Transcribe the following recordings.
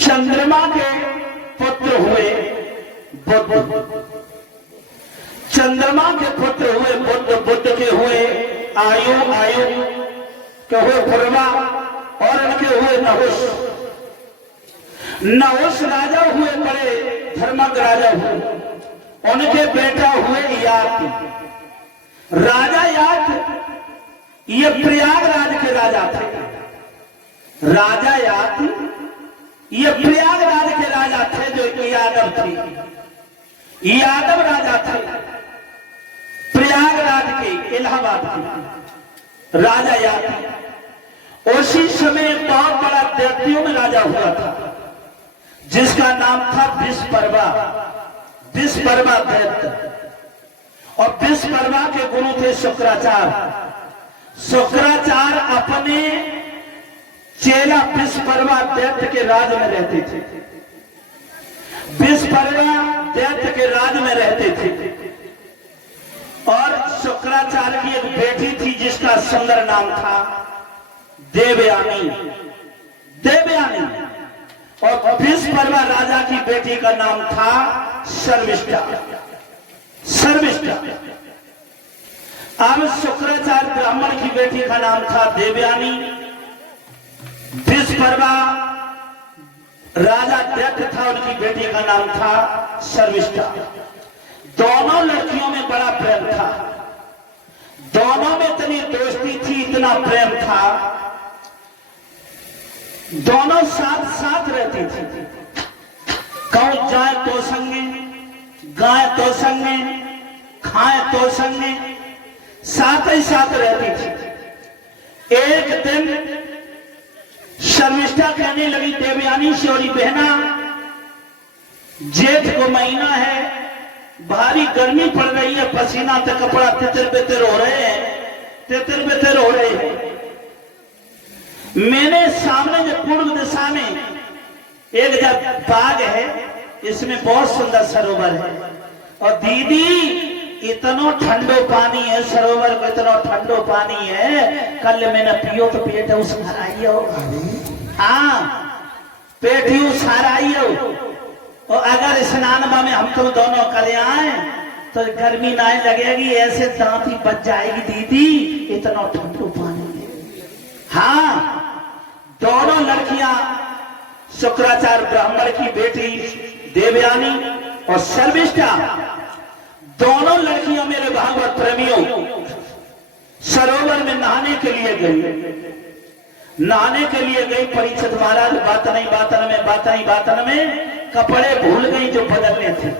चंद्रमा के पुत्र हुए बुद्ध, चंद्रमा के पुत्र हुए बुद्ध, बुद्ध के हुए आयु, आयु के हुए पूर्वा, और उनके हुए नहुष, नहुष राजा हुए बड़े धर्मज्ञ राजा हुए, उनके बेटा हुए यात, राजा यात ये प्रयागराज के राजा थे। राजा यात ये प्रयागराज के राजा थे जो यादव थे, यादव राजा थे प्रयागराज के, इलाहाबाद के राजा यात। उसी समय बहुत बड़ा दैत्यों में राजा हुआ था जिसका नाम था विश्वपर्वा, विश्वपर्वा दैत्य। और विश्वपर्वा के गुरु थे शुक्राचार्य। शुक्राचार्य अपने चेला विश्वपर्वा दैत्य के राज में रहते थे, विश्वपर्वा दैत्य के राज में रहते थे। और शुक्राचार्य की एक बेटी थी जिसका सुंदर नाम था देवयानी, देवयानी। और विश्वपर्वा राजा की बेटी का नाम था शर्मिष्ठा, शर्मिष्ठा। अब शुक्राचार्य ब्राह्मण की बेटी का नाम था देवयानी, विश्वपर्वा राजा दैत्य था, उनकी बेटी का नाम था शर्मिष्ठा। दोनों लड़कियों में बड़ा प्रेम था, दोनों में इतनी दोस्ती थी, इतना प्रेम था, दोनों साथ साथ रहती थी। कौ जाए तो संगे, गाय तो संगे, खाए तो संगे, साथ ही साथ रहती थी। एक दिन शर्मिष्ठा कहने लगी देवयानी से, और बहना जेठ को महीना है, भारी गर्मी पड़ रही है, पसीना से कपड़ा तितर बितर हो रहे हैं, तितर बितर हो रहे हैं। मैंने सामने जो पूर्व दिशा में एक जब बाग है, इसमें बहुत सुंदर सरोवर है, और दीदी इतना ठंडो पानी है सरोवर को, इतना ठंडो पानी है, कल मैंने पियो तो पेट उसाराइयो, हाँ पेट उसाराइयो। और अगर स्नान में हम तुम दोनों करे आए तो गर्मी ना लगेगी, ऐसे दांत ही बच जाएगी दीदी, इतना ठंडो पानी है। हाँ, दोनों लड़कियां शुक्राचार्य ब्राह्मण की बेटी देवयानी और शर्मिष्ठा, दोनों लड़कियां मेरे भागवत प्रेमियों सरोवर में नहाने के लिए गई, नहाने के लिए गई। परीक्षित महाराज बातन ही बातन में कपड़े भूल गई जो बदलने थे।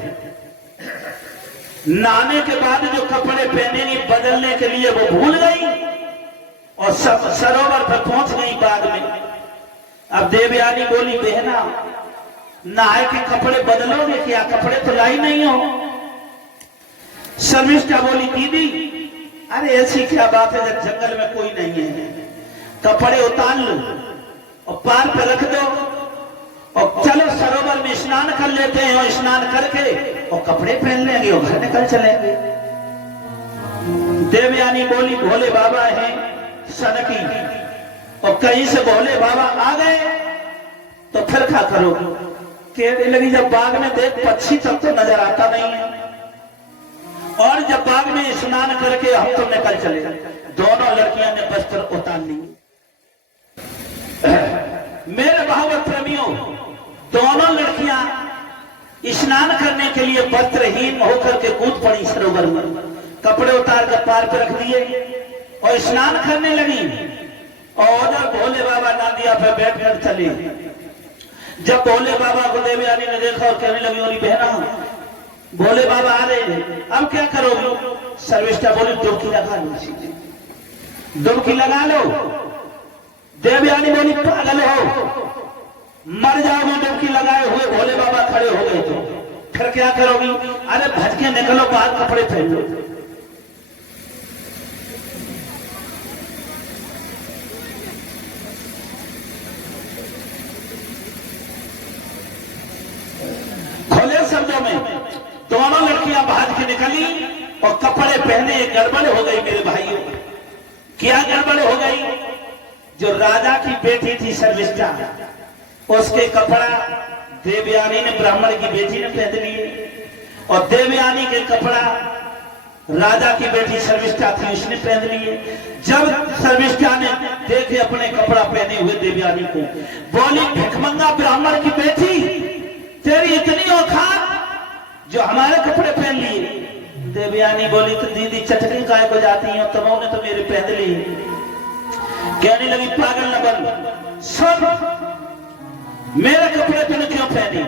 नहाने के बाद जो कपड़े पहनेंगी बदलने के लिए वो भूल गई, और सब सरोवर पर पहुंच गई बाग में। अब देवयानी बोली बहना नहाए के कपड़े बदलोगे क्या, कपड़े तो लाई नहीं हो। शर्मिष्ठा बोली दीदी अरे ऐसी क्या बात है जब जंगल में कोई नहीं है, कपड़े उतार लो और पार पे रख दो, और चलो सरोवर में स्नान कर लेते हैं, और स्नान करके और कपड़े पहन लेंगे और घर निकल चलेंगे। देवयानी बोली भोले बाबा हैं सनकी, और कहीं से भोले बाबा आ गए तो फिर क्या करो। कहने लगी जब बाग में देख पक्षी तब तो नजर आता नहीं है, और जब बाग में स्नान करके हम तो निकल चले। दोनों लड़कियां ने वस्त्र उतार ली। मेरे भागवत प्रेमियों, दोनों लड़कियां स्नान करने के लिए वस्त्रहीन होकर के कूद पड़ी सरोवर में, कपड़े उतार कर पार पर रख दिए और स्नान करने लगी। और उधर भोले बाबा नादिया पे बैठकर चली। जब भोले बाबा को देवयानी ने देखा और कहने लगी बोली बहना भोले बाबा आ रहे हैं, अब क्या करोगे। शर्मिष्ठा बोली डुबकी लगा लो, डुबकी लगा लो। देवयानी बोली पागल हो, मर जाओगे डुबकी लगाए हुए। भोले बाबा खड़े हो गए तो फिर क्या करोगी। अरे भज के निकलो बाहर, कपड़े पहन लो। खुले शब्दों में दोनों लड़कियां भाग के निकली और कपड़े पहने। गड़बड़ हो गई मेरे भाइयों। क्या गड़बड़ हो गई। जो राजा की बेटी थी शर्मिष्ठा, उसके कपड़ा देवयानी ने ब्राह्मण की बेटी ने पहन लिए और देवयानी के कपड़ा राजा की बेटी शर्मिष्ठा थी उसने पहन लिए। जब शर्मिष्ठा ने देखे अपने कपड़ा पहने हुए देवयानी को, बोली भिखमंगा ब्राह्मण की बेटी, तेरी इतनी औकात जो हमारे कपड़े पहन लिए। देवयानी बोली तो दीदी चटनी काय को जाती हो, तुमने तो मेरे पहन लिए। कहने लगी पागल न बन, सुन मेरे कपड़े तूने क्यों पहने?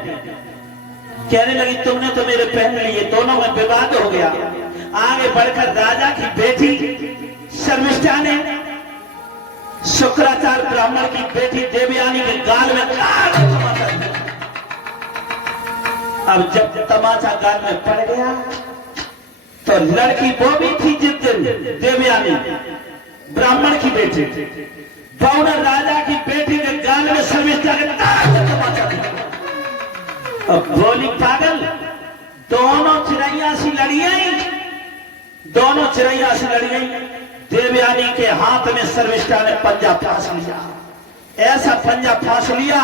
कहने लगी तुमने तो मेरे पहन लिए। दोनों में विवाद हो गया। आगे बढ़कर राजा की बेटी शर्मिष्ठा ने शुक्राचार्य ब्राह्मण की बेटी देवयानी के गाल में तमाचा दिया। अब जब तमाचा गाल में पड़ गया तो लड़की वो भी थी जिस दिन देवयानी ब्राह्मण की बेटी बहू ने राजा की बेटी के गाल में शर्मिष्ठा के तमाचा दिया। अब बोली पागल, दोनों चिड़ैया सी लड़ी आई, दोनों चिड़ैया सी लड़ी आई। देवयानी के हाथ में शर्मिष्ठा ने पंजा फांस लिया, ऐसा पंजा फांस लिया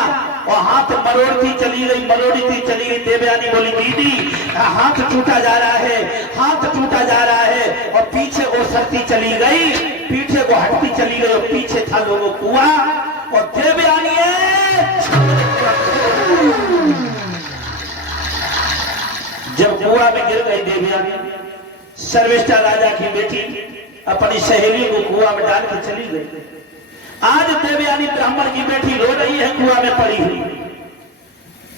और हाथ मरोड़ती चली गई, मरोड़ती चली गई। देवयानी बोली दीदी हाथ टूटा जा रहा है, हाथ टूटा जा रहा है, और पीछे ओसरती चली गई, पीछे को हटती चली गई और पीछे था लोगों कुआं। और देवयानी जब कुआं में गिर गई देवयानी, शर्मिष्ठा राजा की बेटी अपनी सहेली को कुआं में डाल के चली गई। आज देवयानी ब्राह्मण की बेटी रो रही है कुआं में पड़ी हुई।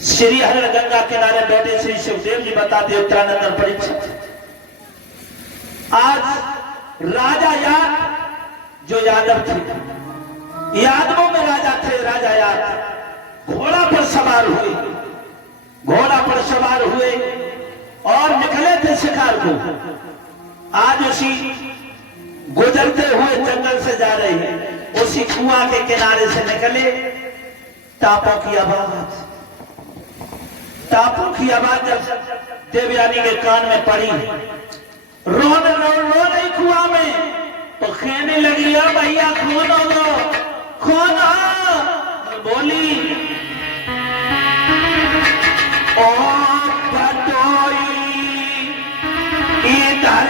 श्री हरिण गंगा किनारे बैठे श्री शिवदेव जी बताते उत्तरानंदन परीक्षित, आज राजा याद जो यादव थे, यादवों में राजा थे, राजा याद घोड़ा पर सवार हुए, घोड़ा पर सवार हुए और निकले थे शिकार को। आज उसी गुजरते हुए जंगल से जा रहे हैं, उसी कुआं के किनारे से निकले। टापों की आवाज, टापों की आवाज जब देवयानी के कान में पड़ी, रो रही कुआं में, तो कहने लगी भैया कौन हो, कौन हो? बोली ओ भटोई इधर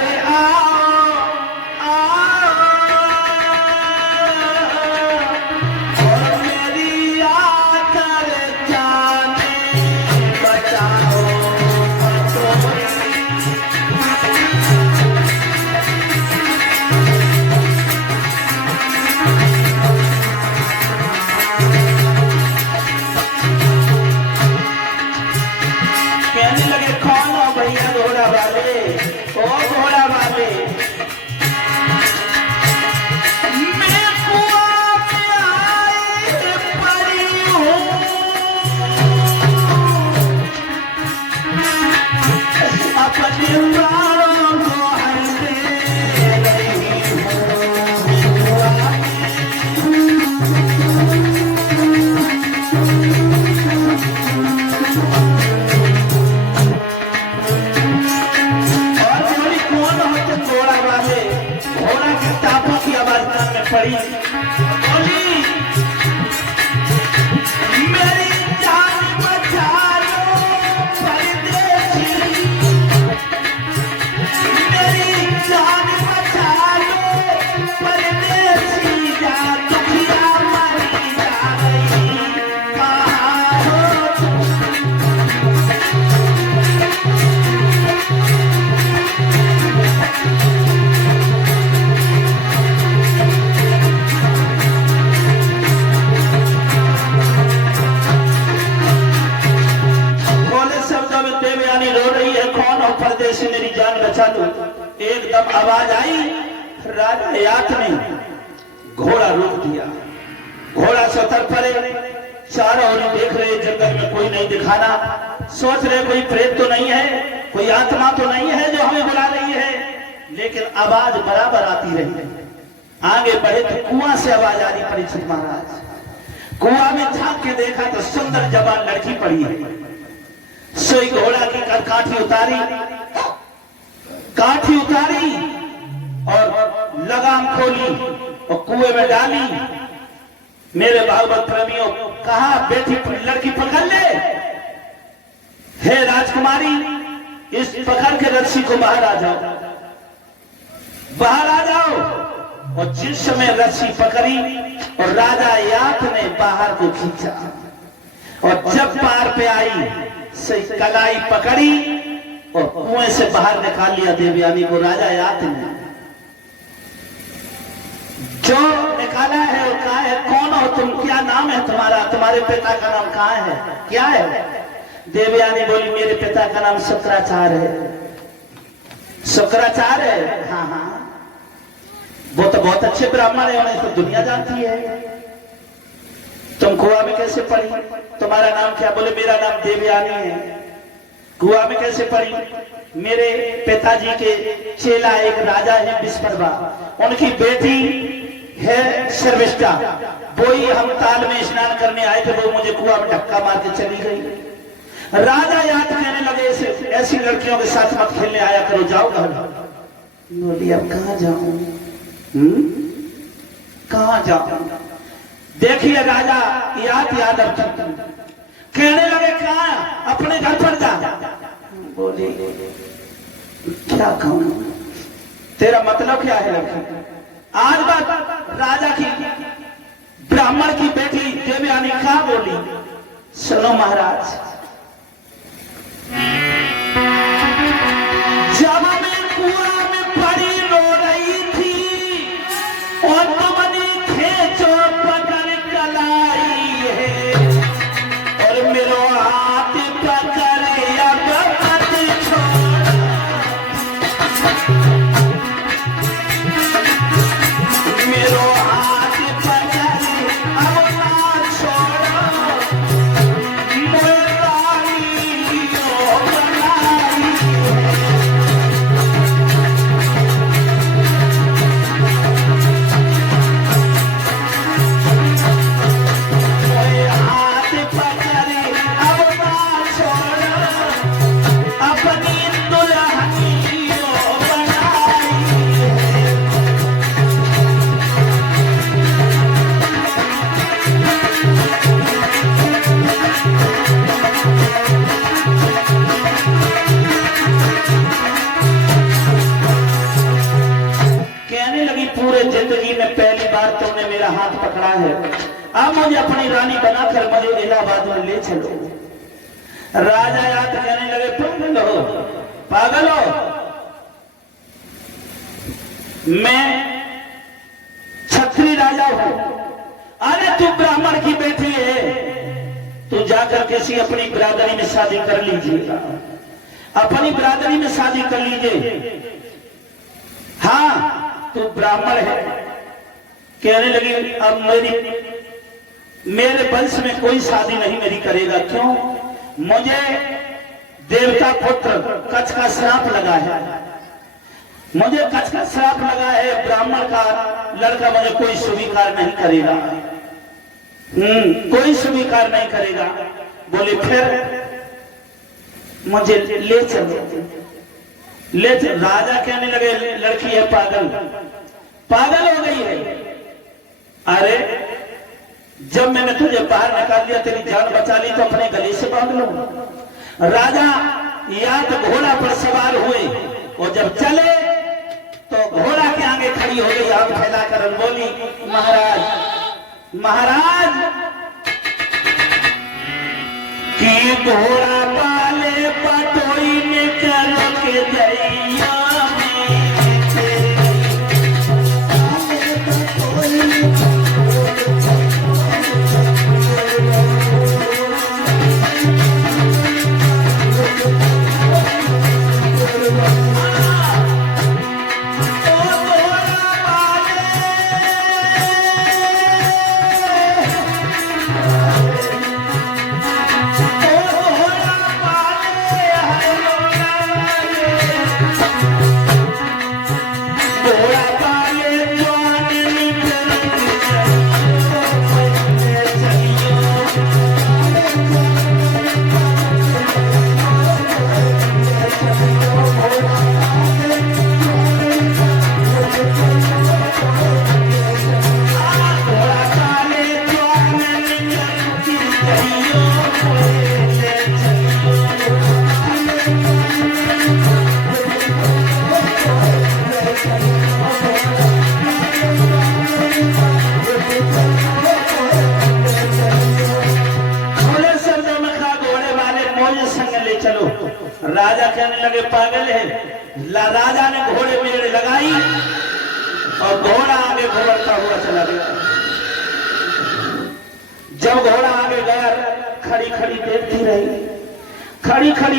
पड़ी। मेरी जान बचा लो परदेसी, मेरी जान बचा लो परदेसी, जा दुखिया मरी जा रही कहाँ हो। परदेसी मेरी जान बचा दो। एकदम आवाज आई, राजा यात ने घोड़ा रोक दिया, घोड़ा से उतर पड़े। चारों ओर देख रहे जंगल में कोई नहीं दिखाना, सोच रहे कोई प्रेत तो नहीं है, कोई आत्मा तो नहीं है जो हमें बुला रही है, लेकिन आवाज बराबर आती रही। आगे बढ़े तो कुआं से आवाज आ रही। परीक्षित महाराज कुआं में झांक के देखा तो सुंदर जवान लड़की पड़ी है। सोई घोड़ा की काठी उतारी, काठी उतारी और लगाम खोली और कुएं में डाली। मेरे भागवत प्रेमियों, कहा बेटी लड़की पकड़ ले, हे राजकुमारी इस पकड़ के रस्सी को बाहर आ जाओ, बाहर आ जाओ। और जिस समय रस्सी पकड़ी और राजा यात ने बाहर को खींचा और जब पार पे आई से कलाई पकड़ी और कुएं से बाहर निकाल लिया देवयानी को राजा यात ने। जो निकाला है और कहा है कौन हो तुम, क्या नाम है तुम्हारा, तुम्हारे पिता का नाम कहाँ है, क्या है? देवयानी बोली मेरे पिता का नाम शुक्राचार्य है। शुक्राचार्य है? हाँ हाँ, वो तो बहुत अच्छे ब्राह्मण है, उन्हें तो दुनिया जानती है। तुम कुआ में कैसे पढ़ी, तुम्हारा नाम क्या? बोले मेरा नाम देवयानी है। कुआ में कैसे पढ़ी? मेरे पिताजी के चेला एक राजा है विस्परवा, उनकी बेटी है शर्मिष्ठा, वो ही हम ताल में स्नान करने आए थे, वो मुझे कुआ में धक्का मार के चली गई। राजा याद कहने लगे ऐसी लड़कियों के साथ मत खेलने आया करो, जाओ घर। बोली अब कहाँ जाऊं, कहाँ जाऊं? देखिए राजा याद अब कहने लगे कहाँ, अपने घर पर जा। बोली क्या कहूं, तेरा मतलब क्या है लड़की? आज बात राजा की ब्राह्मण की बेटी देवयानी क्या बोली, सुनो महाराज। जब मैं कुआं में पड़ी रो रही थी और तुमने खेचो पकड़ कलाई है और मेरो हाथ पकड़े अब मत छोड़, मेरो हाथ पकड़े अब ना छोड़ो, मुरारी ओ बनाई। हाथ पकड़े अब ना छोड़ो, अपनी दुल्हनी ओ बनाई। कहने लगी पूरे जिंदगी में पहली बार तुमने मेरा हाथ पकड़ा है, अब मुझे अपनी रानी बनाकर मुझे इलाहाबाद में ले चलो। राजा याद कहने लगे पागल हो, पागल हो, मैं छत्री राजा हूं, अरे तू ब्राह्मण की बेटी है, तू जाकर किसी अपनी बिरादरी में शादी कर लीजिएगा, अपनी बिरादरी में शादी कर लीजिए। हाँ तू ब्राह्मण है। कहने लगी अब मेरे वंश में कोई शादी नहीं मेरी करेगा, क्यों? मुझे देवता पुत्र कच्छ का श्राप लगा है, मुझे कच्छ का श्राप लगा है, ब्राह्मण का लड़का मुझे कोई स्वीकार नहीं करेगा, कोई स्वीकार नहीं करेगा। बोले फिर मुझे ले चलो, ले चलो। राजा कहने लगे लड़की है पागल, पागल हो गई है। अरे जब मैंने तुझे बाहर निकाल दिया, तेरी जान बचा ली, तो अपने गले से बांध लो। राजा याद घोड़ा पर सवार हुए और जब चले तो घोड़ा के आगे खड़ी हो गई, हाथ फैलाकर बोली महाराज महाराज की घोड़ा पाले पटोई में कर के दैया राजा कहने लगे पागल है। राजा ने घोड़े में लगाई और घोड़ा आगे घुमड़ता हुआ चला गया। जब घोड़ा आगे गया खड़ी खड़ी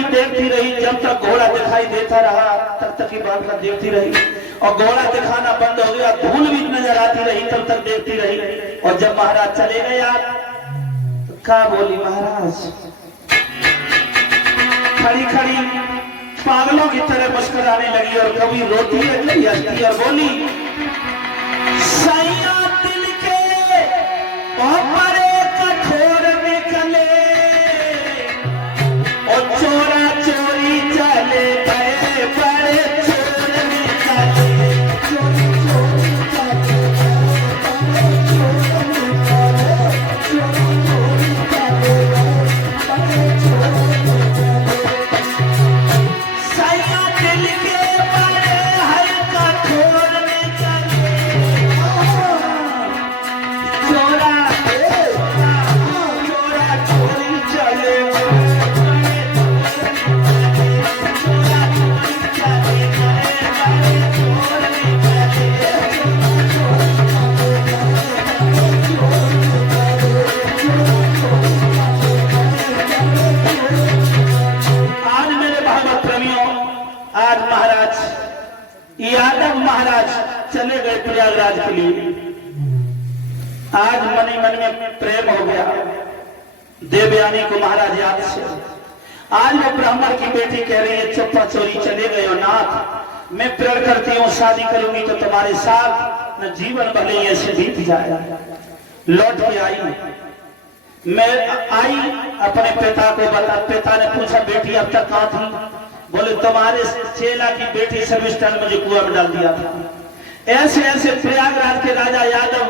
देखती रही जब तक घोड़ा दिखाई देता रहा तब तक ही बात कर देखती रही और घोड़ा दिखाना बंद हो गया, धूल भी नजर आती रही तब तक देखती रही। और जब महाराज चले गए आप तो क्या बोली महाराज, खड़ी खड़ी पागलों की तरह मुस्कुराने लगी और कभी रोती है कभी हंसती और बोली, सैया दिल के और बड़े कठोर निकले और चोरा चोरी चले गए बड़े चोर निकले, चोरी चोरी चले यादव महाराज चले गए प्रयागराज के लिए। आज मन ही मन में प्रेम हो गया देवयानी को महाराज याद से। आज वो ब्राह्मण की बेटी कह रही है चुप्पा चोरी चले गए हो नाथ, मैं प्रण करती हूँ शादी करूंगी तो तुम्हारे साथ न जीवन भले ऐसे बीत जाए। लौट के आई, मैं आई अपने पिता को बता, पिता ने पूछा बेटी अब तक कहाँ थी? बोले तुम्हारे चेला की बेटी सर्विस्टान मुझे कुआं में डाल दिया था। ऐसे ऐसे प्रयागराज के राजा यादव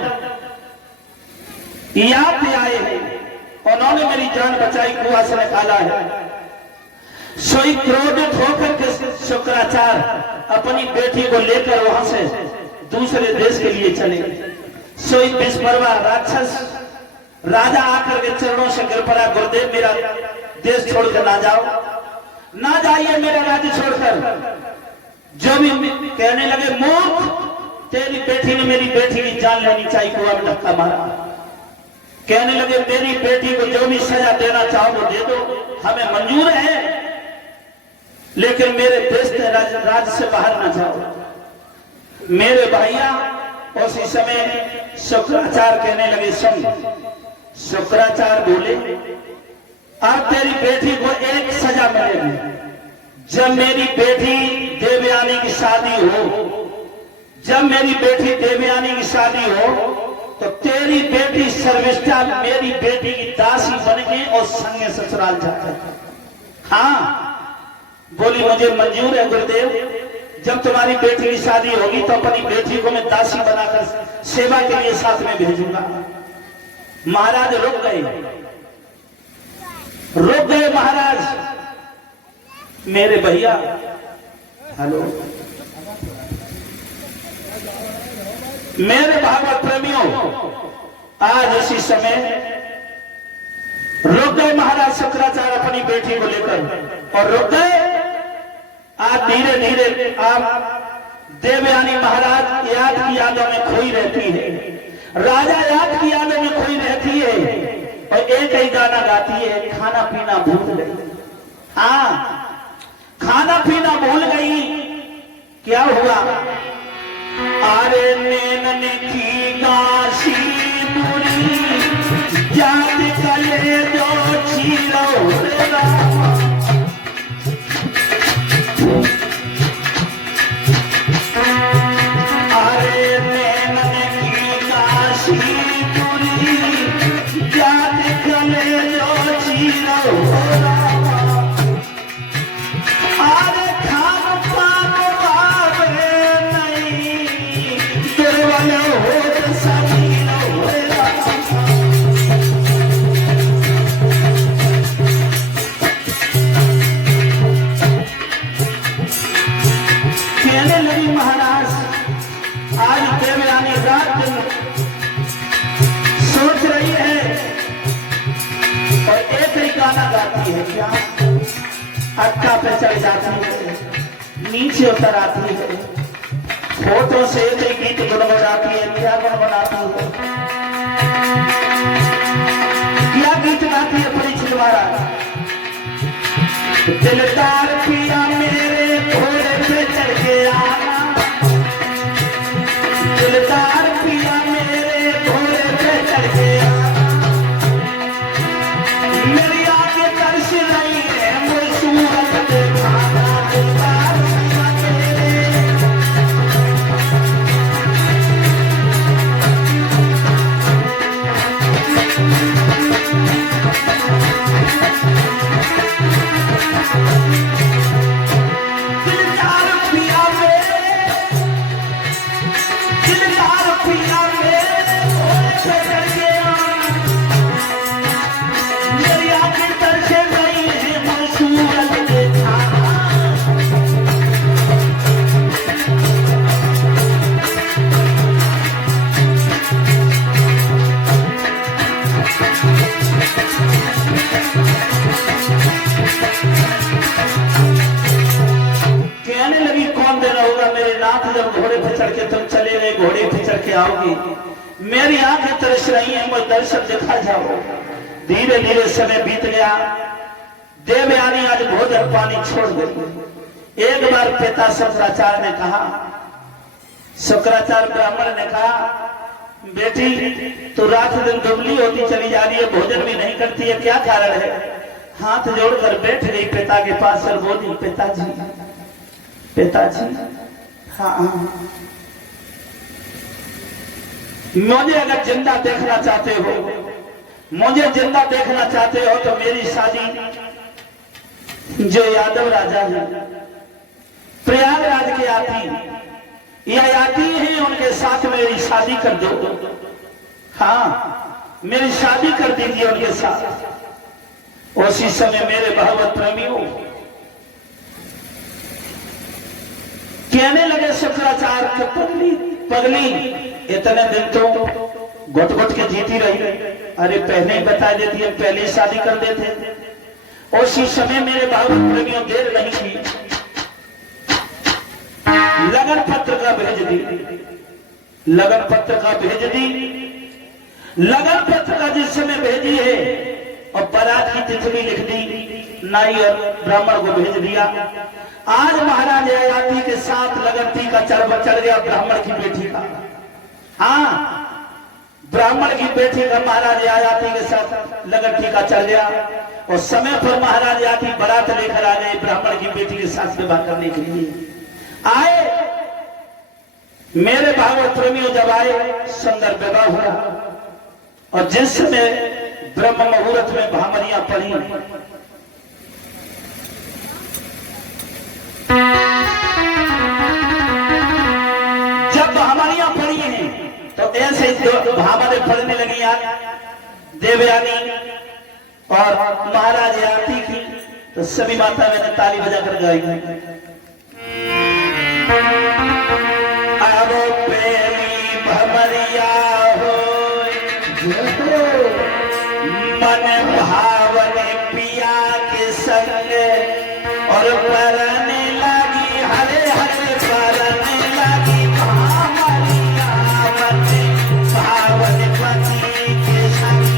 याद पे आए हैं, उन्होंने मेरी जान बचाई, कुआं से निकाला है। सोई क्रोधित होकर के शुक्राचार्य अपनी बेटी को लेकर वहां से दूसरे देश के लिए चले। सोई विस्मरवा राक्षस राजा आकर के चरणों से गिर पड़ा, गुरुदेव मेरा देश छोड़कर ना जाओ, ना जाइए मेरा राज्य छोड़कर। जो भी कहने लगे मूर्ख, तेरी बेटी ने मेरी बेटी की जान लेनी चाहिए, कुआं में धक्का मारा। कहने लगे मेरी बेटी को जो भी सजा देना चाहो वो दे दो, हमें मंजूर है, लेकिन मेरे देश से राज्य से बाहर ना जाओ। मेरे भैया उसी समय शुक्राचार्य कहने लगे सुन। शुक्राचार्य बोले अब तेरी बेटी को एक सजा मिलेगी, जब मेरी बेटी देवयानी की शादी हो, जब मेरी बेटी देवयानी की शादी हो तो तेरी बेटी सर्विष्ठा मेरी बेटी की दासी बन के और संगे ससुराल जाए। हाँ बोली मुझे मंजूर है गुरुदेव, जब तुम्हारी बेटी की शादी होगी तो अपनी बेटी को मैं दासी बनाकर सेवा के लिए साथ में भेजूंगा। महाराज रुक गए महाराज। मेरे भैया हेलो, मेरे भागवत प्रेमियों, आज इसी समय रुक गए महाराज शुक्राचार्य अपनी बेटी को लेकर और रुक गए। आज धीरे धीरे आप देवयानी महाराज याद की यादों में खोई रहती है, राजा याद की यादों में खोई रहती है और एक ही गाना गाती है, खाना पीना भूल गई। हाँ खाना पीना भूल गई। क्या हुआ? अरे नैनन की काशी बुरी याद कले जो चीरो हो और एक ही गाना गाती है, क्या अक्का पे चढ़ जाती है, नीचे उतर आती है, फोटो से एक ही गीत गुनगुनाती है। क्या गुनगुनाती है, क्या गीत गाती है परीक्षित महाराज? दिलदार पिया मेरे घोड़े पे चढ़ के आना, दिलदार पिया मेरे घोड़े पे चढ़ के आना, मेरी आगे तरस रही है मुझे सूरत दिखाना, दिलदार पिया मेरे। जब घोड़े पे चढ़ के तुम चले गए, घोड़े पे चढ़ के आओगी, मेरी आंखें तरस रही हैं, मुझे दर्शन दिखा जाओ। धीरे धीरे समय बीत गया, देवयानी आज भोजन पानी छोड़ गई। एक बार पिता शुक्राचार्य ने कहा, शुक्राचार्य ब्राह्मण ने कहा, बेटी तू रात दिन दुबली होती चली जा रही है, भोजन भी नहीं करती है, क्या कारण है? हाथ जोड़कर बैठ गई पिता के पास और बोली, पिताजी पिताजी, हाँ मुझे अगर जिंदा देखना चाहते हो, मुझे जिंदा देखना चाहते हो तो मेरी शादी जो यादव राजा है प्रयागराज के आती या आती है उनके साथ मेरी शादी कर दो। हाँ मेरी शादी कर दीजिए उनके साथ। उसी समय मेरे भागवत प्रेमियों कहने लगे शुक्राचार्य के पगली इतने दिन तो घुट घुट के जीती रही, अरे पहले ही बता देती, हम पहले ही शादी कर देते। उसी समय मेरे भागवत प्रेमियों देर नहीं की, लगन पत्र का भेज दी, लगन पत्र का भेज दी, लगन पत्र का जिस समय भेजी है और बारात की तिथि भी लिख दी, नाई और ब्राह्मण को भेज दिया। आज महाराज ययाति के साथ लगन का चढ़ गया ब्राह्मण की बेटी का। हाँ ब्राह्मण की बेटी का महाराज ययाति के साथ लगन का चढ़ गया और समय पर महाराज ययाति बारात लेकर आ गए ब्राह्मण की बेटी के साथ विवाह करने के लिए आए। मेरे भागवत प्रेमियों जब आए सुंदर विवाह हुआ और जिस समय ब्रह्म मुहूर्त में भामरियां पड़ी, जब भामरियां पड़ी हैं तो ऐसे भामरे पड़ने लगी यार देवयानी और महाराज ययाति की, तो सभी माता मैंने ताली बजाकर गाई। अब पहली भमरिया हो मन भावन पिया के संग और परने लगी हरे हरे परने लगी भामरिया मन भावन पति के संग।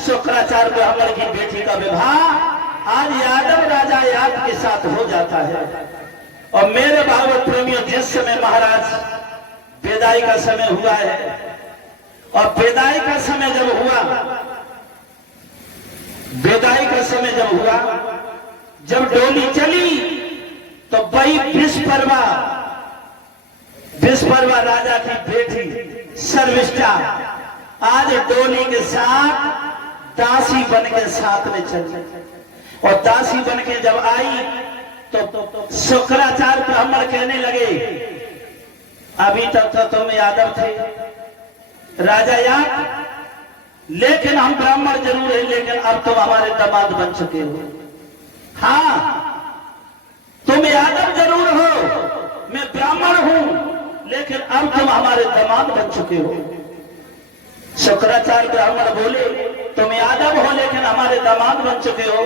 शुक्राचार्य ब्राह्मण की बेटी का विवाह आज यादव राजा याद के साथ हो जाता है। और मेरे भागवत प्रेमियों, जिस समय महाराज विदाई का समय हुआ है, और विदाई का समय जब हुआ, विदाई का समय जब हुआ, जब डोली चली तो वही विश्वकर्मा राजा की बेटी शर्मिष्ठा आज डोली के साथ दासी बन के साथ में चली। और दासी बन के जब आई तो शुक्राचार्य ब्राह्मण कहने लगे, अभी तक तो तुम यादव थे राजा याद, लेकिन हम ब्राह्मण जरूर है, लेकिन अब तुम हमारे दामाद बन चुके हो। हाँ, तुम यादव जरूर हो, मैं ब्राह्मण हूं, लेकिन अब तुम हमारे दामाद बन चुके हो। शुक्राचार्य ब्राह्मण बोले, तुम यादव हो लेकिन हमारे दामाद बन चुके हो,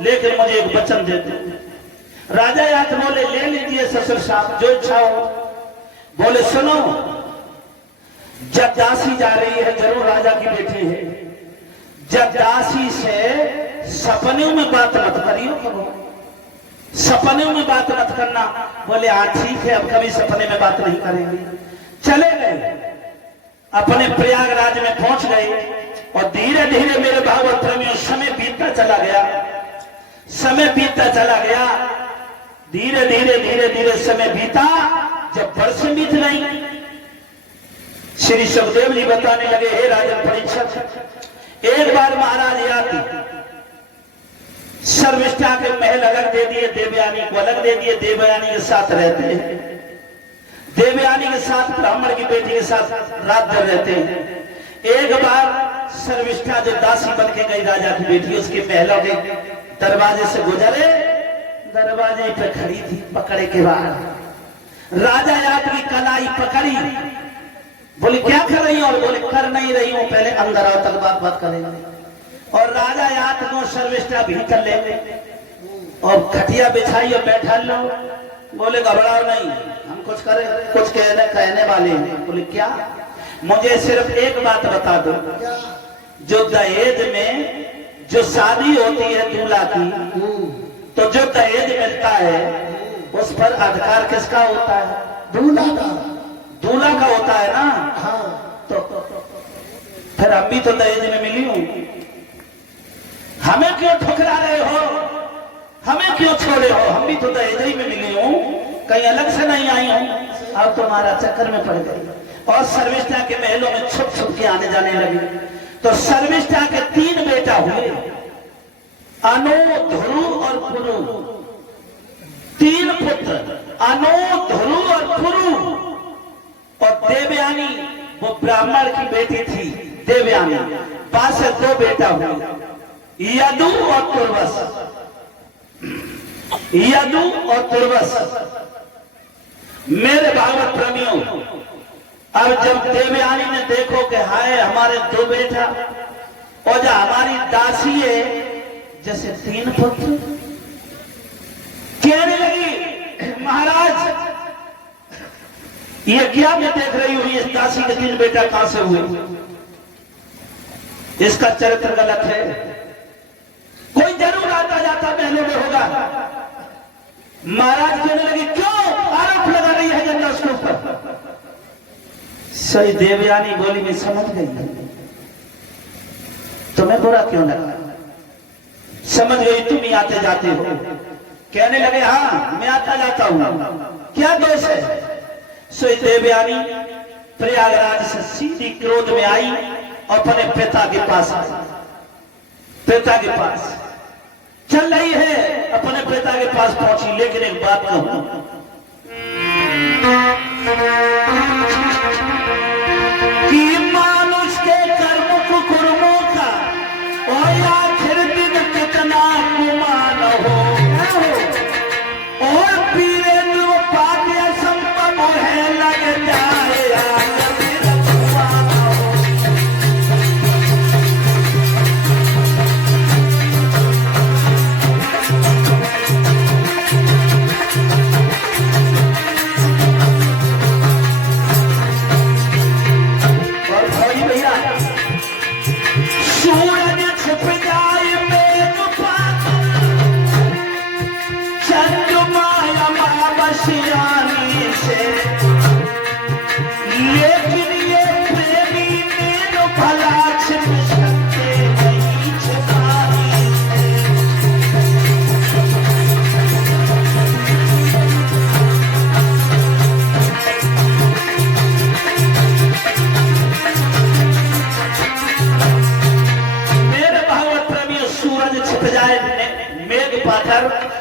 लेकिन मुझे एक वचन दे दो। राजा याद बोले, ले लीजिए ससुर साहब, जो इच्छा हो। बोले सुनो, जब दासी जा रही है, जरूर राजा की बेटी है, जब दासी से सपने में बात मत करियो, करो सपने में बात मत करना। बोले हाँ ठीक है, अब कभी सपने में बात नहीं करेंगे। चले गए, अपने प्रयागराज में पहुंच गए। और धीरे धीरे मेरे भागवत प्रेमियों समय बीतता चला गया, समय बीतता चला गया, धीरे धीरे समय बीता। जब वर्ष बीत गई, श्री सुखदेव जी बताने लगे, हे राजन परीक्षित, एक बार महाराज याद शर्मिष्ठा के महल अलग दे दिए, देवयानी को अलग दे दिए, देवयानी के साथ रहते हैं, देवयानी के साथ ब्राह्मण की बेटी के साथ रात भर रहते हैं। एक बार शर्मिष्ठा जो दासी बन के गई राजा की बेटी, उसके महलों के दरवाजे से गुजरे, दरवाजे पे खड़ी थी, पकड़े के बाद राजा याद की कलाई पकड़ी। बोले क्या कर रही हो? और बोले कर नहीं रही हूं, पहले अंदर आओ तक बात करेंगे। और राजा याद को शर्मिष्ठा भीतर ले गए और खटिया बिछाई और बैठा लो। बोले घबराओ नहीं, हम कुछ कहने वाले हैं। बोले क्या? मुझे सिर्फ एक बात बता दो, जो दहेज में जो शादी होती है दूल्हा की, तो जो दहेज मिलता है उस पर अधिकार किसका होता है? दूल्हा का। दूल्हा का होता है ना। हाँ। तो दहेज में मिली हूं, हमें क्यों ठुकरा रहे हो, हमें क्यों छोड़े हो, हम भी तो दहेज ही में मिली हूं, कहीं अलग से नहीं आई हूं। अब तुम्हारा चक्कर में पड़ गई और शर्मिष्ठा के महलों में छुप छुप के आने जाने लगी। तो शर्मिष्ठा के 3 बेटा हुए, अनु, ध्रुव और पुरु। 3 पुत्र, अनु, ध्रुव और पुरु। और देवयानी वो ब्राह्मण की बेटी थी, देवयानी। पास से 2 बेटा हुए, यदु और तुर्वस। यदु और तुर्वस। मेरे भागवत प्रेमियों, अब जब देवयानी ने देखो कि हाय हमारे 2 बेटा और जो हमारी दासी है जैसे 3 पुत्र, कहने लगी महाराज ये क्या मैं देख रही हूं, इस दासी के 3 बेटा कहां से हुए, इसका चरित्र गलत है, कोई जरूर आता जाता महलों में होगा। महाराज कहने लगे क्यों आरोप लगा रही है जनता उसके ऊपर। सही देवयानी बोली मैं समझ गई, तुम्हें बुरा क्यों लगा, समझ गई तुम ही आते जाते हो। कहने लगे हाँ मैं आता जाता हूं, क्या दोष है। सो देवयानी प्रयागराज से सीधी क्रोध में आई और अपने पिता के पास आई। पिता के पास चल रही है, अपने पिता के पास पहुंची। लेकिन एक बात कहूं, कि मानुष के कर्म कुकर्मों का और आखिर दिन कितना गुमान हो, और वीरेंद्र पाद्य संपन्न है लग जाए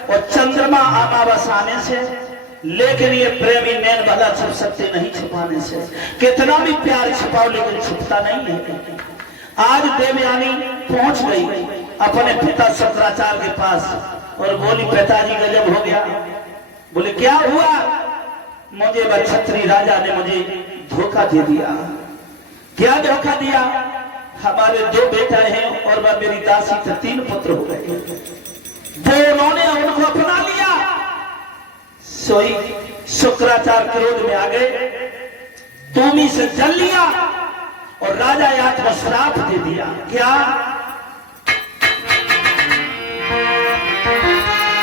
और चंद्रमा अमावस आने से, लेकिन ये प्रेमी नैन भला छुप सकते नहीं छुपाने से। कितना भी प्यार छिपाओ लेकिन छुपता नहीं है। आज देवयानी पहुंच गई अपने पिता शुक्राचार्य के पास और बोली पिताजी गजब हो गया। बोले क्या हुआ। मुझे वह क्षत्रिय राजा ने मुझे धोखा दे दिया। क्या धोखा दिया। हमारे 2 बेटा हैं और वह मेरी दासी से 3 पुत्र हो गए। वो उन्होंने उनको अपना लिया। सोई शुक्राचार्य क्रोध में आ गए, तुम से जल लिया और राजा याद को श्राप दे दिया। क्या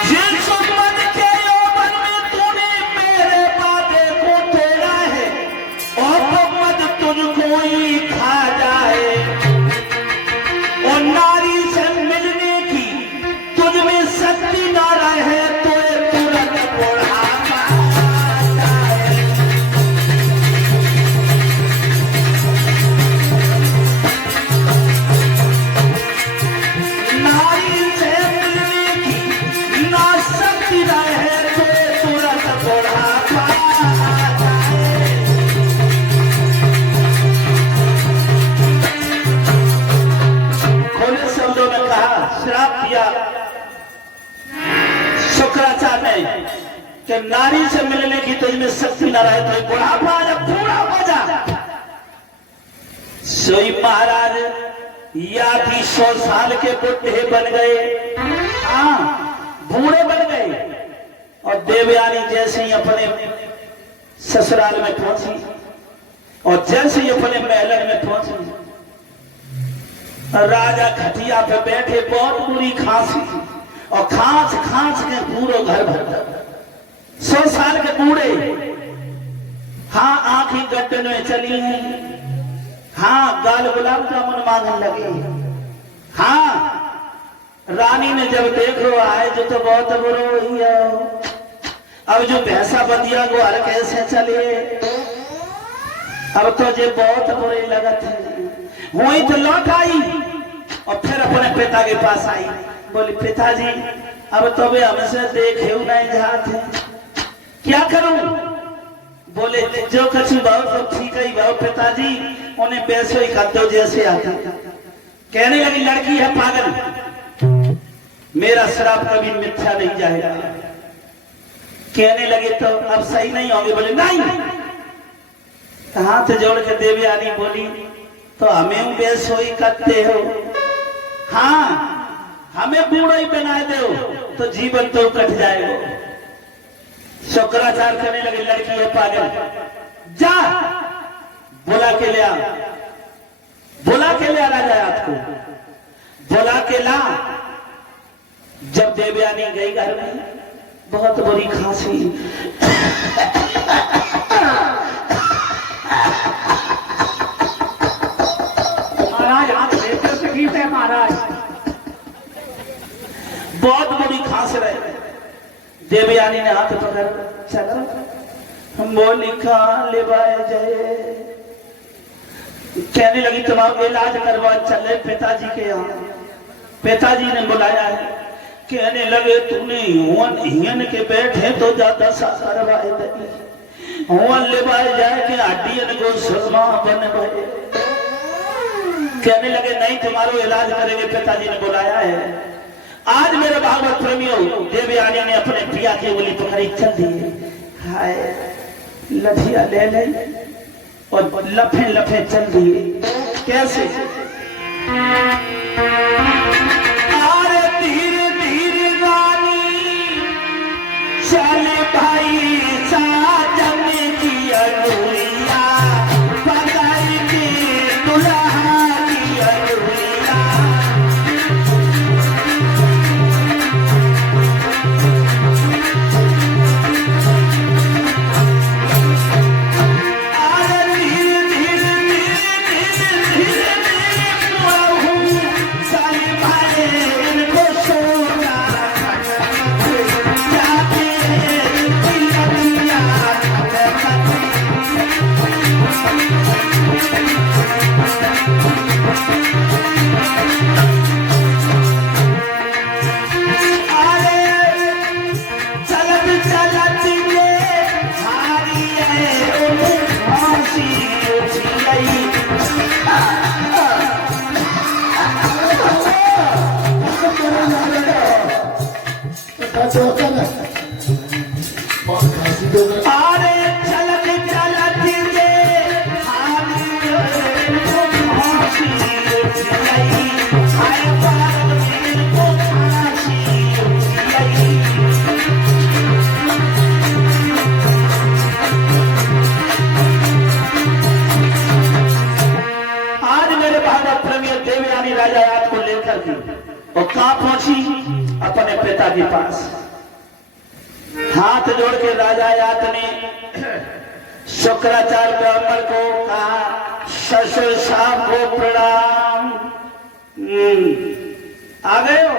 जिस उम्मत के यौवन में तूने मेरे वादे को तोड़ा है और उम्मत तुझको ही खा जाए, और नारी से मिलने की तुझ में शक्ति ना रहे तो तुरंत बुढ़ापा जाए। नारी से मिलने की ना शक्ति रहे तो तुरंत बुढ़ापा जाए। खुले शब्दों में कहा, श्राप दिया शुक्राचार्य ने कि नारी से मिलने की तुझमें शक्ति न रहे तो बुढ़ापा आ जा, बूढ़ा हो जा। सोई महाराज या भी 100 साल के बुढ़े बन गए, हाँ बूढ़े बन गए। और देवयानी जैसे ही अपने ससुराल में पहुंची और जैसे ही अपने महल में पहुंची, राजा खटिया पे बैठे, बहुत बुरी खांसी और खांस खांस के पूरा घर भरता। 100 साल के बूढ़े, हाँ आंखें गड्ढे में चली हैं, हाँ, गाल गुलाब जामुन मांगने लगे। हाँ, रानी ने जब देखो आए जो तो बहुत बुरो ही है। अब जो भैंसा बदिया ग्वार कैसे चले, अब तो जे बहुत बुरे लगत है। वही तो लौट आई और फिर अपने पिता के पास आई। बोली पिताजी अब तो वे हमसे देखे नहीं जाते, क्या करूं? बोले जो कछु भाव सब ठीक ही भाव पिताजी, उन्हें पैसों ही कर दो जैसे आता। कहने लगी लड़की है पागल, मेरा श्राप कभी मिथ्या नहीं जाएगा। कहने लगे तो अब सही नहीं होंगे। बोले नहीं। हाथ जोड़ के देवयानी बोली तो हमें बेसोई करते हो, हाँ हमें बूढ़ा ही बना दो तो जीवन तो कट जाएगा। शुक्राचार करने लगे लड़की है पागल, जा बुला के ले आ, बुला के ले आ राजा आपको, बुला के ला। जब देवयानी गई घर में, बहुत बुरी खांसी, महाराज हाथ लेकर तकलीफ है महाराज, बहुत बुरी खांस रहे। देवयानी ने हाथ पकड़ चलो, बोली कहाँ ले जाए। कहने लगी तुम्हारा इलाज करवा चले पिताजी के यहाँ। पिताजी ने बुलाया है। कहने लगे तूने हियन के बैठे तो ज्यादा सा करवाए ले जाए के हड्डियन को सुरमा बन भाई। कहने लगे नहीं तुम्हारा इलाज करेंगे, पिताजी ने बुलाया है। आज मेरे भागवत प्रेमियों, देवयानी ने अपने पिया की उंगली पकड़ी चल दी। हाय लठिया ले ले और लफे लफे चल दिए। कैसे? अरे धीरे धीरे रानी चले भाई साजन की अडुरिया, पकड़ के दुल्हा की अडुरिया। अरे चलत चलत दे फांसी उठई, हाय पागल को फांसी उठई। आज मेरे भागवत प्रेमी देवयानी राजा याद को लेकर के और कहां पहुंची? अपने पिता के पास। हाथ जोड़ के राजा यात ने शुक्राचार्य ब्राह्मण को कहा ससुर साहब को प्रणाम। आ गए हो?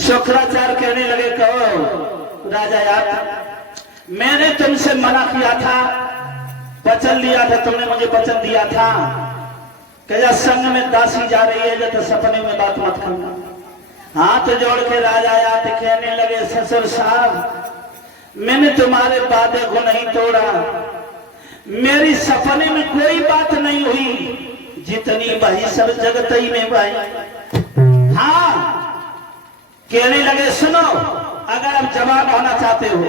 शुक्राचार्य कहने लगे कहो राजा यात, मैंने तुमसे मना किया था, वचन लिया था, तुमने मुझे वचन दिया था कि संग में दासी जा रही है जब तो सपने में बात मत करना। हाथ जोड़ के राजा याद कहने लगे ससुर साहब मैंने तुम्हारे वादे को नहीं तोड़ा, मेरी सपने में कोई बात नहीं हुई, जितनी भाई सब जगत ही में भाई। हाँ, कहने लगे सुनो, अगर आप जवान होना चाहते हो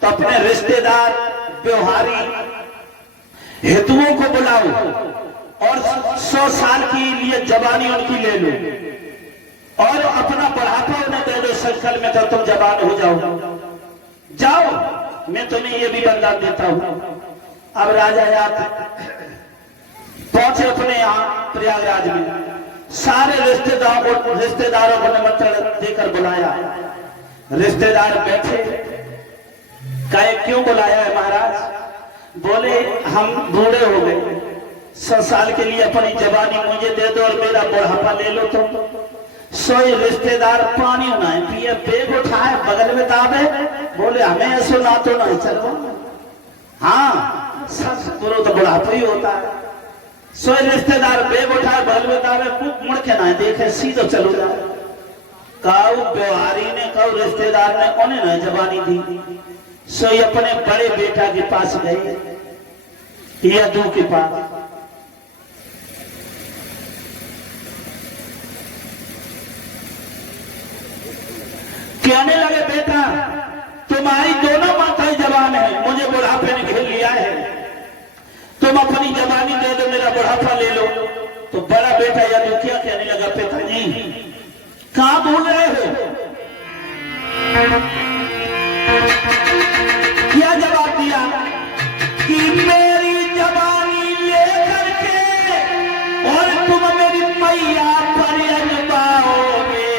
तो अपने रिश्तेदार व्यवहारी हेतुओं को बुलाओ और 100 साल के लिए जवानी उनकी ले लो और अपना बढ़ापा उन्हें दे दो संकल में, तो तुम जवान हो जाओ। जाओ, मैं तुम्हें ये भी वरदान देता हूं। अब राजा याद पहुंचे अपने यहाँ प्रयागराज में, सारे रिश्तेदारों को निमंत्रण देकर बुलाया। रिश्तेदार बैठे, कहे क्यों बुलाया है महाराज? बोले हम बूढ़े हो गए, 100 साल के लिए अपनी जवानी मुझे दे दो और मेरा बुढ़ापा ले लो तुम। सोई रिश्तेदार पानी ना पिए, बेग उठाए बगल में दाबे, बोले हमें ऐसो ना तो नहीं चलो। हाँ, सब बुरो तो बुढ़ापा ही होता है। सोई रिश्तेदार बेग उठाए बगल में दाबे, मुड़ के ना देखे, सीधो चलो जाए। काऊ व्यवहारी ने, काऊ रिश्तेदार ने उन्हें ना जवानी दी। सोई अपने बड़े बेटा के पास गए, यदू के पास। कहने लगे बेटा, तुम्हारी दोनों माताएं जवान है, मुझे बुढ़ापे ने घेर लिया है, तुम अपनी जवानी दे दो, मेरा बुढ़ापा ले लो। तो बड़ा बेटा यदू क्या कहने लगा, पिताजी कहां भूल रहे हो? क्या जवाब दिया कि मेरी जवानी लेकर के और तुम मेरी मैया पर अजमाओगे,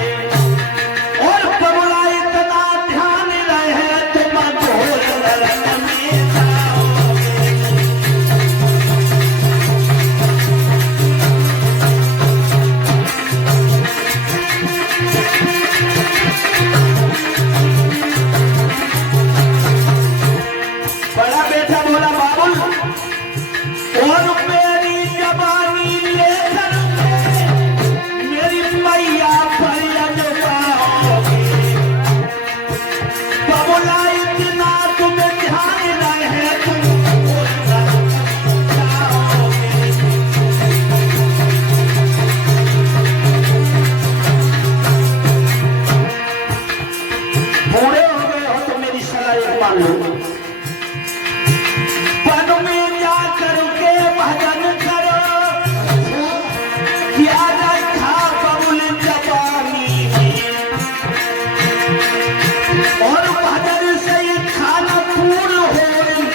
और बबुला इतना ध्यान रहे तुम घोर नरक में जाओगे। बड़ा बेटा बोला, बाबुल और मेरी जवानी लेकर मेरी मैया पर अजमाओगे, बबुला इतना तुम्हें ध्यान रहे तुम घोर नरक में जाओगे। बूढ़े हो गए हो तो मेरी सलाह एक मान लो, वन में जा करके भजन करो, क्या रखा बबुल जवानी में, और भजन से ही खाना पूर्ण हो,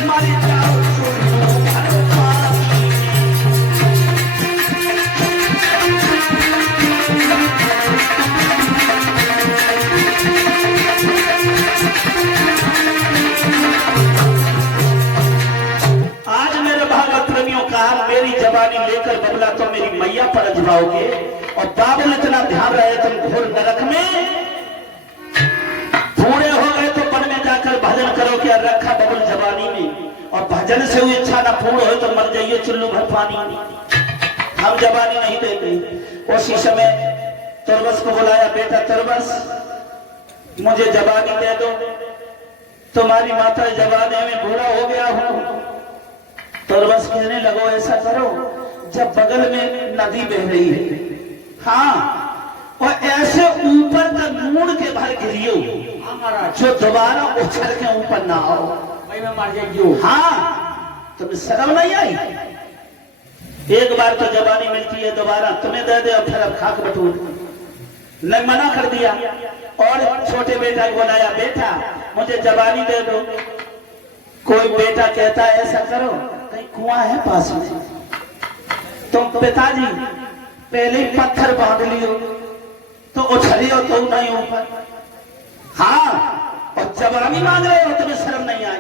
मर जाओ आज मेरे भागवत प्रेमियों का, मेरी जवानी लेकर बबुला तो मेरी मैया पर अजमाओगे, और बाबुल इतना ध्यान रहे तुम घोर नरक में। बूढ़े हो गए तो वन में जाकर भजन करो, क्या रखा बबुल जवानी में, और भजन से हुई इच्छा ना पूर्ण हो तो मर जाइए चुल्लू भर पानी में, हम जवानी नहीं देंगे। उसी समय तुरबस को बुलाया, बेटा तुरबस मुझे जवानी दे दो, तुम्हारी माता जवान है, मैं बूढ़ा हो गया हूं। तुरबस कहने लगो, ऐसा करो, जब बगल में नदी बह रही है, हाँ, और ऐसे ऊपर तक मुड़ के भर गिरियो, जो दोबारा उछल के ऊपर ना आओ, मैं मर जाइयो। हाँ, तुम्हें शर्म नहीं आई? एक बार तो जवानी मिलती है, दोबारा तुम्हें दे दे और फिर अब खाक बटूर। न मना कर दिया, और छोटे बेटा को बनाया, बेटा मुझे जवानी दे दो। कोई बेटा कहता है ऐसा करो, कहीं कुआं है पास में, तुम पिताजी पहले ही पत्थर बांध लियो तो उछलियो तो नहीं ऊपर। हाँ, और जवानी मांग रहे हो, तुम्हें शर्म नहीं आई?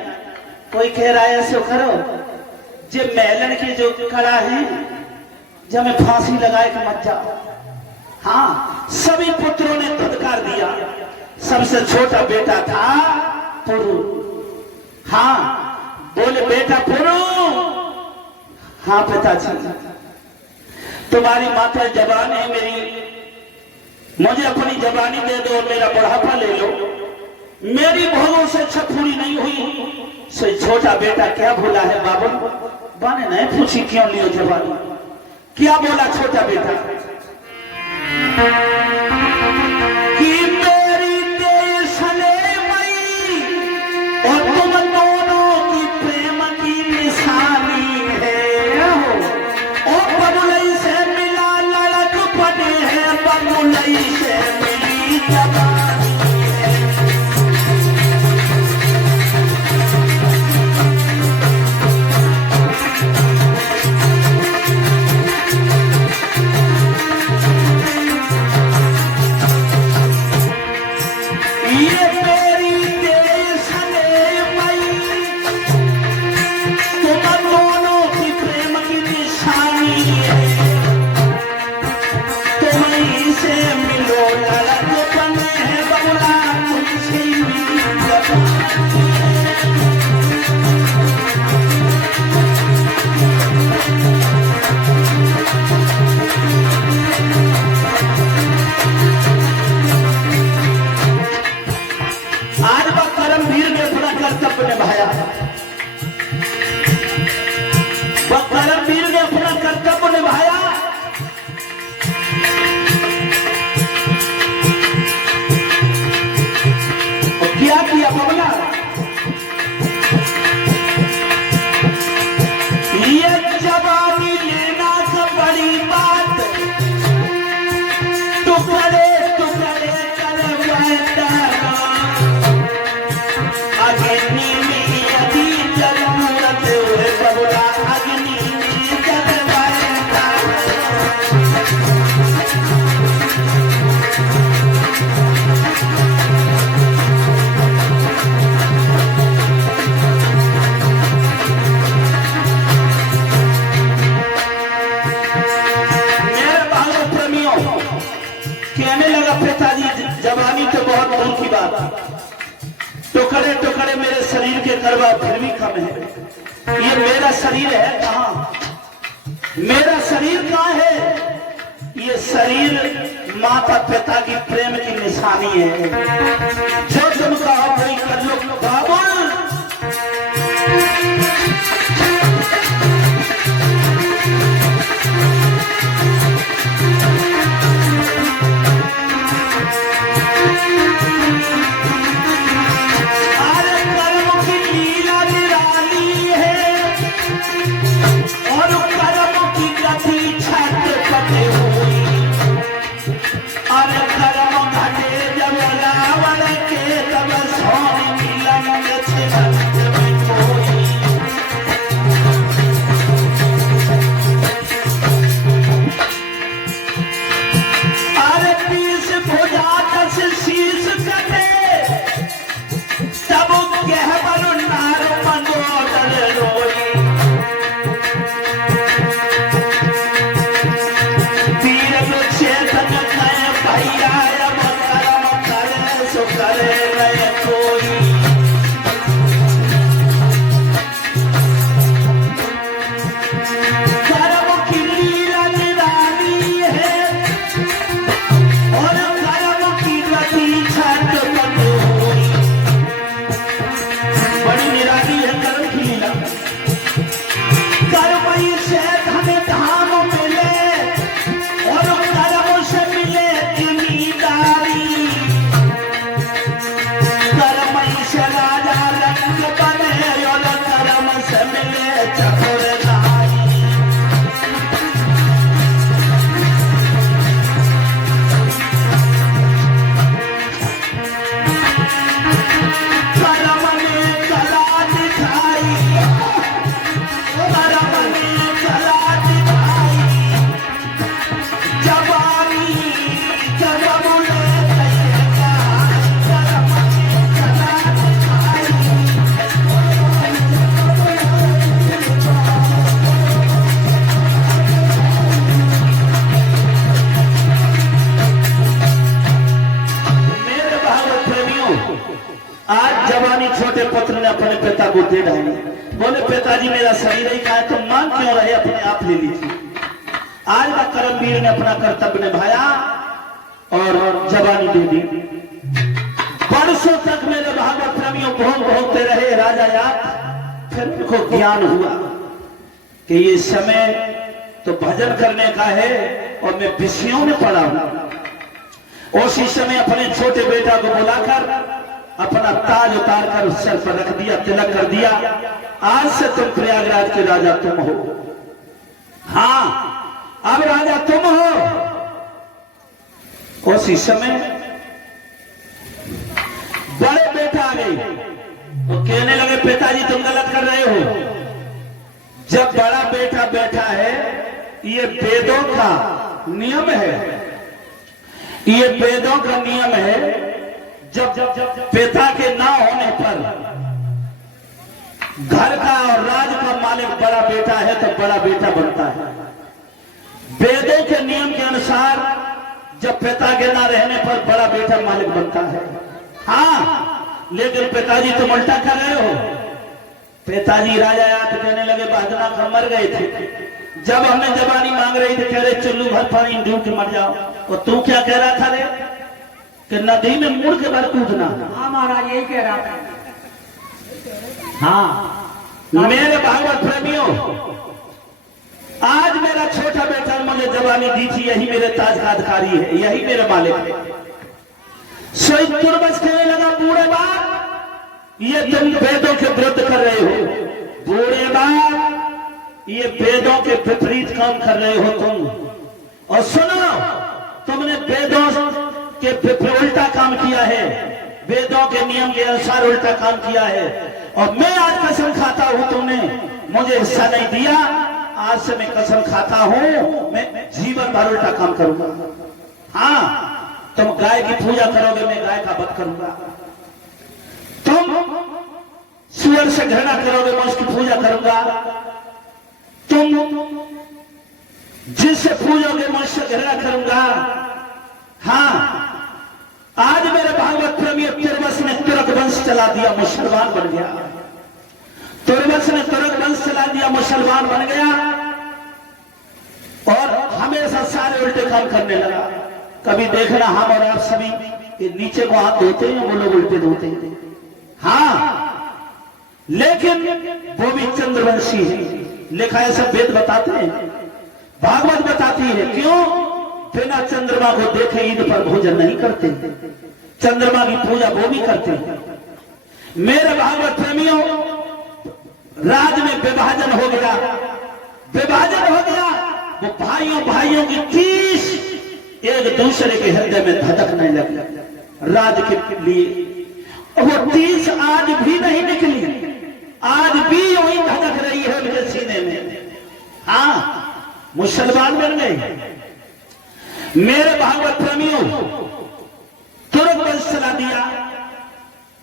कोई कह रहा है ऐसे करो, जे मेलन की जो कला है, जब मैं फांसी लगाए कि मत जाओ। हाँ, सभी पुत्रों ने धुतकार दिया, सबसे छोटा बेटा था पुरु। हाँ, बोले बेटा पुरु, हाँ पिताजी तुम्हारी माता जवान है, मुझे अपनी जवानी दे दो और मेरा बुढ़ापा ले लो, मेरी भोगों से इच्छा पूरी नहीं हुई। सो छोटा बेटा क्या बोला है, बाबू बाने नहीं पूछी क्यों लियो जवानी, क्या बोला छोटा बेटा कि मेरी देश ने मई और तुम दोनों की प्रेम की निशानी है, और बबुलई से मिला लड़क पड़े है, बबुलई से मिली जवानी है। वह करमवीर ने अपना कर्तव्य निभाया। और क्या किया बबला? ये जवानी लेना का बड़ी बात, टुकड़े टुकड़े कर बैठना, अग्नि में यदि जरूरत हुए बबला, अग्नि में जल बैठना। कहने लगा पिताजी जवानी तो बहुत दूर की बात, टुकड़े टुकड़े मेरे शरीर के करवा फिर भी कम है। ये मेरा शरीर है कहाँ? मेरा शरीर कहाँ है? ये शरीर माता पिता की प्रेम की निशानी है। जो तुम कहो वही कर लो बाबा। छोटे पुत्र ने अपने पिता को दे डाली। बोले पिताजी मेरा शरीर ही कहा, तुम मांग क्यों रहे, अपने आप ले लीजिए। आज का करमवीर ने अपना कर्तव्य निभाया और जवानी दे दी। वर्षों तक मेरे भागवत प्रेमियों भोगते रहे राजा याद। फिर उनको ज्ञान हुआ कि ये समय तो भजन करने का है और मैं विषयों में पड़ा हूं। उसी समय अपने छोटे बेटा को बुलाकर अपना ताज उतार कर उस सर पर रख दिया, तिलक कर दिया। आज से तुम प्रयागराज के राजा तुम हो। हाँ, अब राजा तुम हो। उसी समय बड़े बेटा आ गए, वो कहने लगे पिताजी तुम गलत कर रहे हो। जब बड़ा बेटा बैठा है, ये वेदों का नियम है, ये वेदों का नियम है। जब पिता के ना होने पर घर का और राज का मालिक बड़ा बेटा है तो बड़ा बेटा बनता है। वेदों के नियम के अनुसार जब पिता के ना रहने पर बड़ा बेटा मालिक बनता है। हाँ, लेकिन पिताजी तुम उल्टा कर रहे हो। पिताजी राजा याद कहने लगे बहदना खा मर गए थे। जब हमें जवानी मांग रही थी, कह रहे चुल्लू भर पानी डूब के मर जाओ। और तू क्या कह रहा था रे कि नदी में मुड़ के भर कूदना। हाँ महाराज, यही कह रहा था। हाँ, मेरे भागवत प्रेमियों, आज मेरा छोटा बेटा मुझे जवानी दी थी, यही मेरे ताज का अधिकारी है, यही मेरे मालिक है। सोई तुरबस कहने लगा, बूढ़े बाप ये तुम वेदों के विरुद्ध कर रहे हो, बूढ़े बाप ये वेदों के विपरीत काम कर रहे हो तुम। और सुनो, तुमने वेदों के उल्टा काम किया है, वेदों के नियम के अनुसार उल्टा काम किया है। और मैं आज कसम खाता हूं, तुमने मुझे हिस्सा नहीं दिया, आज से मैं कसम खाता हूं मैं जीवन भर उल्टा काम करूंगा। हाँ, तुम गाय की पूजा करोगे, मैं गाय का वध करूंगा। तुम सूअर से घृणा करोगे, मैं उसकी पूजा करूंगा। तुम जिससे पूजोगे, मैं उससे घृणा करूंगा। हाँ, आज मेरे भागवत प्रेमी तुर्वस ने तुरक वंश चला दिया, मुसलमान बन गया। तुर्वस ने तुरक वंश चला दिया, मुसलमान बन गया और हमेशा सारे उल्टे काम करने लगा। कभी देखना हम और आप सभी ये नीचे को हाथ धोते हैं, वो लोग उल्टे धोते हैं। हाँ, लेकिन वो भी चंद्रवंशी है, लिखा है, सब वेद बताते हैं, भागवत बताती है। क्यों? बिना चंद्रमा को देखे ईद पर भोजन नहीं करते, चंद्रमा की पूजा वो भी करते हैं। मेरे भागवत प्रेमियों, राज में विभाजन हो गया, विभाजन हो गया। वो भाइयों भाइयों की तीस एक दूसरे के हृदय में धड़कने लगी राज के लिए। वो तीस आज भी नहीं निकली, आज भी वही धड़क रही है उनके सीने में। हाँ, मुसलमान बन गए। मेरे भागवत प्रेमियों, तुरक वंश चला दिया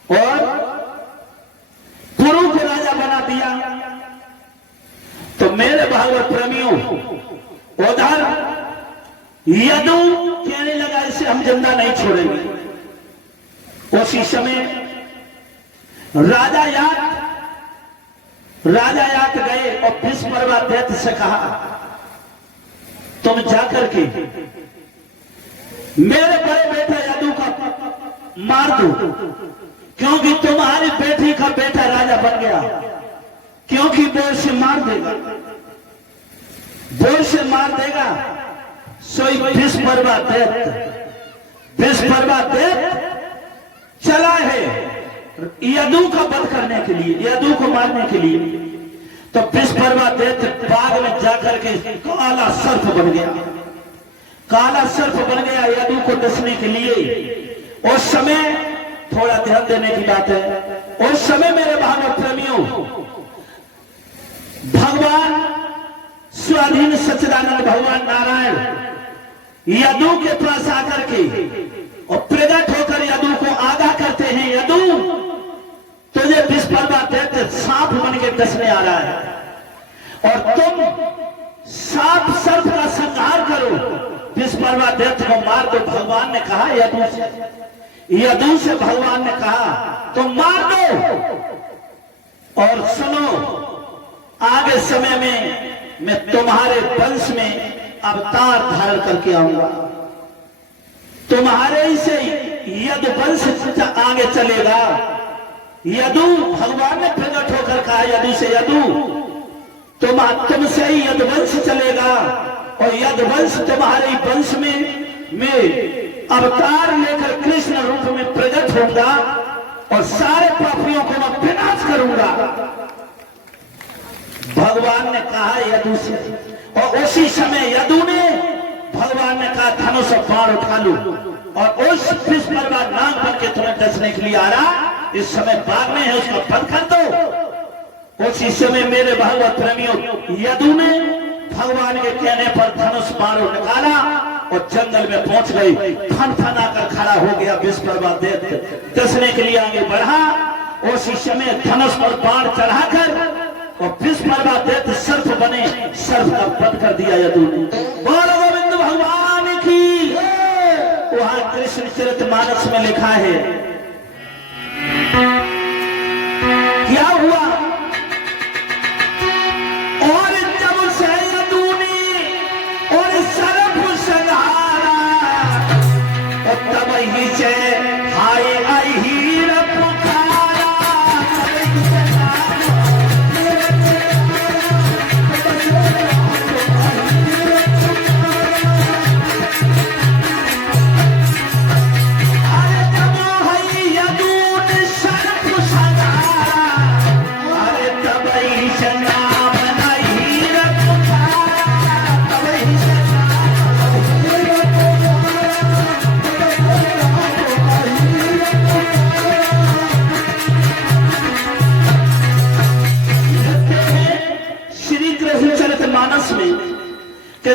और कुरु को राजा बना दिया। तो मेरे भागवत प्रेमियों, उधर यदु कहने लगा, इसे हम जिंदा नहीं छोड़ेंगे। उसी समय राजा यात गए और भीष्मर्वा दैत्य से कहा, तुम जाकर के मेरे बड़े बेटा यदु का मार दो, क्योंकि तुम्हारी बेटी का बेटा राजा बन गया, क्योंकि बोल से मार देगा, बोल से मार देगा। सोई भीष्मर्वा दैत्य चला है यदु का वध करने के लिए, यदु को मारने के लिए। तो भीष्मर्वा दैत्य बाग में जाकर के काला सर्प बन गया, काला सर्प बन गया यदु को डसने के लिए। उस समय थोड़ा ध्यान देने की बात है, उस समय मेरे भागवत प्रेमियों, भगवान स्वाधीन सच्चिदानंद भगवान नारायण यदु के पास आकर के और प्रकट होकर यदु को आगाह करते हैं, यदु तुझे भीष्मर्वा दैत्य सांप बन के डसने आ रहा है और तुम सांप सर्प का संहार करो, भीष्मर्वा दैत्य को मार दो। भगवान ने कहा यदु से भगवान ने कहा तुम मार दो। और सुनो, आगे समय में मैं तुम्हारे वंश में अवतार धारण करके आऊंगा, तुम्हारे ही से यदु वंश आगे चलेगा। यदु, भगवान ने प्रकट होकर कहा यदु से, यदु तुमसे ही यदुवंश चलेगा और यदुवंश तुम्हारे वंश में मैं अवतार लेकर कृष्ण रूप में प्रकट होगा और सारे पापियों को मैं विनाश करूंगा। भगवान ने कहा यदु से, और उसी समय यदु ने, भगवान ने कहा धनुष बाण उठा लो और उस भीष्मर्वा नाग बन के तुम्हें डसने के लिए आ रहा, इस समय बाग में है, उसका बंद कर दो। उसी समय मेरे भागवत प्रेमियों, यदु ने भगवान के कहने पर धनुष बाण निकाला और जंगल में पहुंच गई। फन आकर खड़ा हो गया भीष्मर्वा दैत्य, डसने के लिए आगे बढ़ा। उसी समय धनुष पर बाण चढ़ाकर और भीष्मर्वा दैत्य सर्प बने, सर्प का वध कर दिया यदु ने। बोलो गोविंद भगवान की। वहां कृष्ण चरितमानस में लिखा है, क्या हुआ? और जब से यदु ने और सर्प संहारा, तब ही से हाय अहीर पुकारा। में कि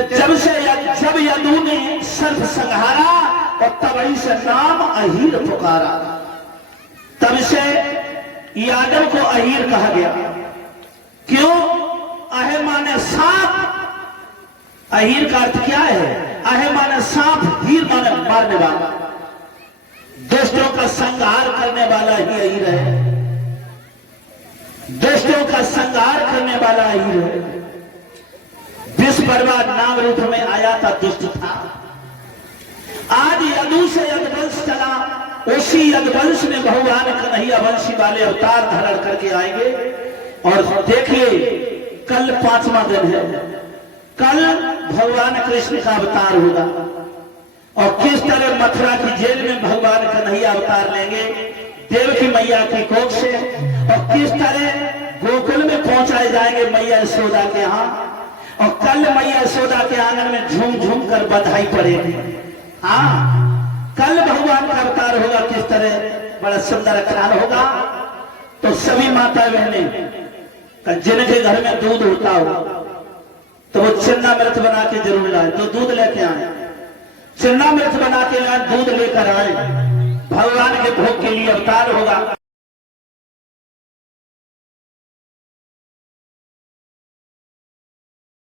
जब यदु ने सर्प संहारा और तब से नाम अहीर पुकारा, तब से यादव को अहीर कहा गया। क्यों? अहे माने सांप, अहीर का अर्थ क्या है? अहे माने सांप, हीर माने मारने वाला, दुष्टों का संहार करने वाला ही अहीर है। दुष्टों का संहार करने वाला अहीर है। विष बर्बाद नाम रूप में आया था, दुष्ट था। आज यदु से यदवंश चला, उसी यदवंश में भगवान कन्हैया वंशी वाले अवतार धारण करके आएंगे। और देखिए कल 5वां दिन है, कल भगवान कृष्ण का अवतार होगा और किस तरह मथुरा की जेल में भगवान कन्हैया अवतार लेंगे देवकी मैया की कोख से, और किस तरह गोकुल में पहुंचाए जाएंगे मैया यशोदा के यहाँ, और कल मैया यशोदा के आंगन में झूम झूम कर बधाई पड़ेगी। हाँ, कल भगवान का अवतार होगा, किस तरह बड़ा सुंदर ख्याल होगा। तो सभी माता बहनें जिनके घर में दूध होता हो तो वो चिन्नामृत बना के जरूर लाए, तो दूध लेके आए, चिन्नामृत बना के लाए, दूध लेकर आए।